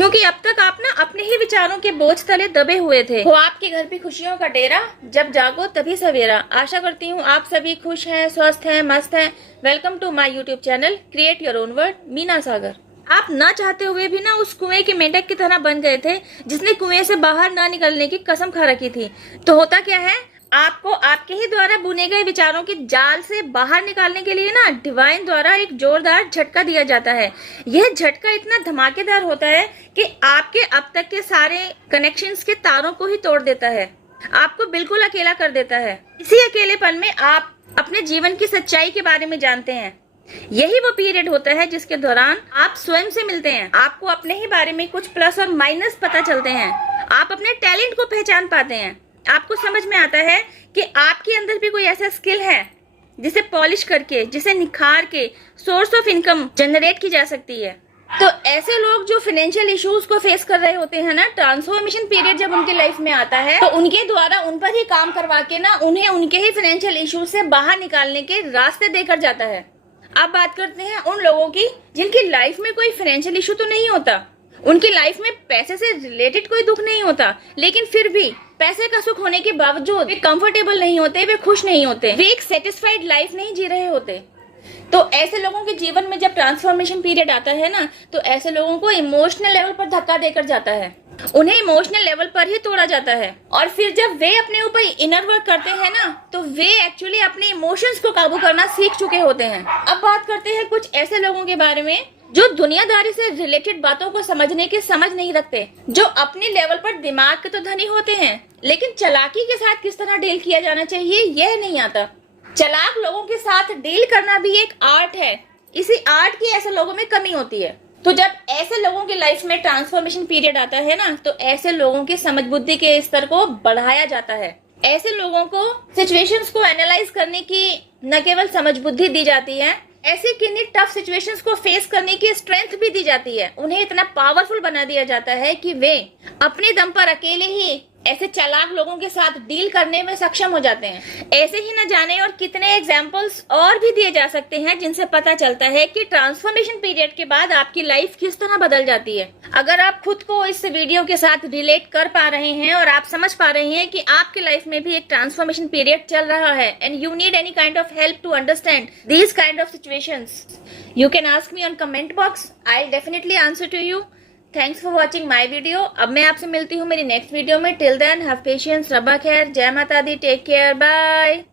क्योंकि अब तक आप ना अपने ही विचारों के बोझ तले दबे हुए थे। हो आपके घर भी खुशियों का डेरा, जब जागो तभी सवेरा। आशा करती हूँ आप सभी खुश हैं, स्वस्थ हैं, मस्त हैं। Welcome to my YouTube channel create your own world, Meena Sagar. आप ना चाहते हुए भी ना उस कुएं के मेंढक की तरह बन गए थे जिसने कुएं से बाहर ना निकलने की कसम खा रखी थी। तो होता क्या है, आपको आपके ही द्वारा बुने गए विचारों के जाल से बाहर निकालने के लिए ना डिवाइन द्वारा एक जोरदार झटका दिया जाता है। यह झटका इतना धमाकेदार होता है कि आपके अब तक के सारे कनेक्शंस के तारों को ही तोड़ देता है, आपको बिल्कुल अकेला कर देता है। इसी अकेलेपन में आप अपने जीवन की सच्चाई के बारे में जानते हैं। यही वो पीरियड होता है जिसके दौरान आप स्वयं से मिलते हैं, आपको अपने ही बारे में कुछ प्लस और माइनस पता चलते हैं, आप अपने टैलेंट को पहचान पाते हैं, आपको समझ में आता है कि आपके अंदर भी कोई ऐसा स्किल है जिसे पॉलिश करके, जिसे निखार के सोर्स ऑफ इनकम जनरेट की जा सकती है। तो ऐसे लोग जो फाइनेंशियल इश्यूज को फेस कर रहे होते हैं ना, ट्रांसफॉर्मेशन पीरियड जब उनकी लाइफ में आता है तो उनके द्वारा उन पर ही काम करवा के ना उन्हें उनके ही फाइनेंशियल इश्यूज से बाहर निकालने के रास्ते देकर जाता है। अब बात करते हैं उन लोगों की जिनकी लाइफ में कोई फाइनेंशियल इशू तो नहीं होता, उनकी लाइफ में पैसे से रिलेटेड कोई दुख नहीं होता, लेकिन फिर भी पैसे का सुख होने के बावजूद वे कंफर्टेबल नहीं होते, वे खुश नहीं होते, वे एक सेटिस्फाइड लाइफ नहीं जी रहे होते। तो ऐसे लोगों के जीवन में जब ट्रांसफॉर्मेशन पीरियड आता है ना, तो ऐसे लोगों को इमोशनल लेवल पर धक्का देकर जाता है, उन्हें इमोशनल लेवल पर ही तोड़ा जाता है। और फिर जब वे अपने ऊपर इनर वर्क करते हैं ना, तो वे एक्चुअली अपने इमोशंस को काबू करना सीख चुके होते हैं। अब बात करते हैं कुछ ऐसे लोगों के बारे में जो दुनियादारी से रिलेटेड बातों को समझने की समझ नहीं रखते, जो अपने लेवल पर दिमाग के तो धनी होते हैं, लेकिन चालाकी के साथ किस तरह डील किया जाना चाहिए यह नहीं आता। चालाक लोगों के साथ डील करना भी एक आर्ट है, इसी आर्ट की ऐसे लोगों में कमी होती है। तो जब ऐसे लोगों की लाइफ में ट्रांसफॉर्मेशन पीरियड आता है ना, तो ऐसे लोगों की समझ बुद्धि के स्तर को बढ़ाया जाता है। ऐसे लोगों को सिचुएशंस को एनालाइज करने की न केवल समझ बुद्धि दी जाती है, ऐसी किन्हीं टफ सिचुएशंस को फेस करने की स्ट्रेंथ भी दी जाती है। उन्हें इतना पावरफुल बना दिया जाता है कि वे अपने दम पर अकेले ही ऐसे चालाक लोगों के साथ डील करने में सक्षम हो जाते हैं। ऐसे ही न जाने और कितने एग्जाम्पल्स और भी दिए जा सकते हैं जिनसे पता चलता है कि ट्रांसफॉर्मेशन पीरियड के बाद आपकी लाइफ किस तरह बदल जाती है। अगर आप खुद को इस वीडियो के साथ रिलेट कर पा रहे हैं और आप समझ पा रहे हैं कि आपकी लाइफ में भी एक ट्रांसफॉर्मेशन पीरियड चल रहा है and you need any kind of help to understand these kind of situations, you can ask me on comment box, I will definitely answer to you. Thanks for watching my video. अब मैं आपसे मिलती हूँ मेरी next video में। Till then have patience, रब्बा खैर, जय माता दी, टेक केयर, बाय।